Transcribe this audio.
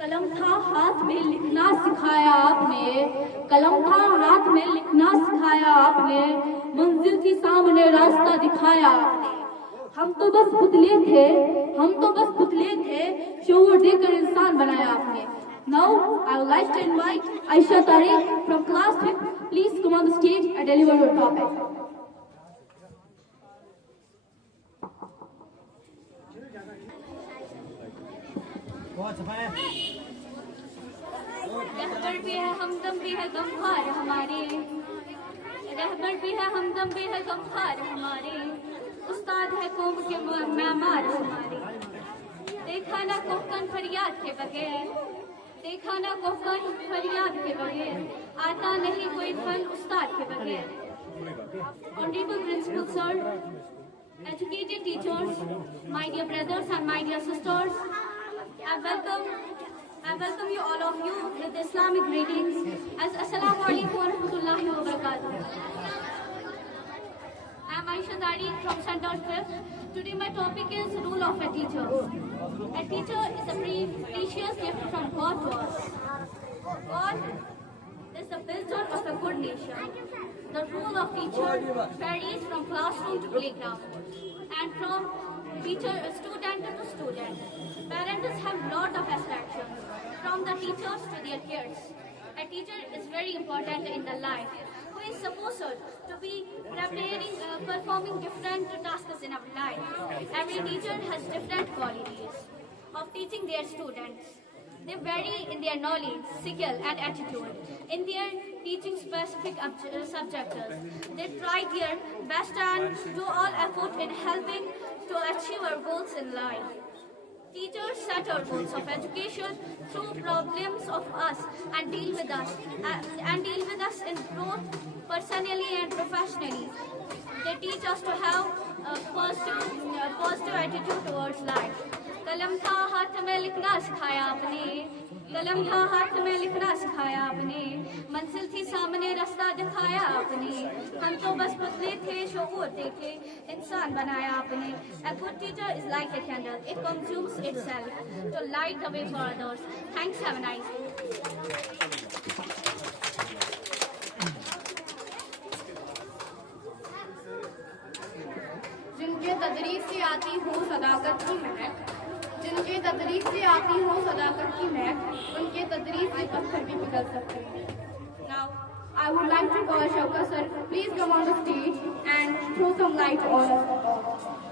कलम था हाथ में लिखना सिखाया आपने, कलम था हाथ में लिखना सिखाया आपने, मंजिल की सामने रास्ता दिखाया आपने। हम तो बस पुतले थे, हम तो बस पुतले थे, शऊर देकर इंसान बनाया आपने। Now I would like to invite Aisha Tariq from class 5. Please come on the stage and deliver your topic. रहबर भी है हमदम भी है गमखार हमारे, रहबर भी है हमदम भी है गमखार हमारे, उस्ताद है कौम के मैमार हमारे। देखा ना कोहकन फरियाद के बगैर, देखा ना कोहकन फरियाद के बगैर, आता नहीं कोई फन उस्ताद के बगैर। Honorable Principal Sir, educated teachers, my dear brothers and my dear sisters, I welcome you all of you with Islamic greetings as Assalamu alaikum wa rahmatullahi wa barakatuh. I am Aisha Tariq from Center 5th. Today my topic is role of a teacher. A teacher is a precious gift from God to us. God is the builder of a good nation. The role of teacher varies from classroom to playground and from student to student. Parents have lot of aspirations, from the teachers to their kids. A teacher is very important in the life, who is supposed to be performing different tasks in our life. Every teacher has different qualities of teaching their students. They vary in their knowledge, skill and attitude. In their teaching specific subjects, they try their best and do all effort in helping to achieve our goals in life. Teachers set our goals of education through problems of us and deal with us in growth personally and professionally. They teach us to have a positive attitude towards life. कलम था हाथ में लिखना सिखाया आपने, कलम था हाथ में लिखना सिखाया आपने, मंजिल थी सामने रास्ता दिखाया आपने। हम तो बस पुतले थे, शऊर देके इंसान बनाया आपने। A good teacher is like a candle, it consumes itself to light the way for others. Thanks, have a nice day. जिनके तदरीस से आती हो सदाकत की महक, जिनके तदरीस से आती हो सदाकत की महक, उनके तदरीस से पत्थर भी पिघल सकते हैं। Now, I would like to call Shaukat sir, please come on the stage and throw some light on us.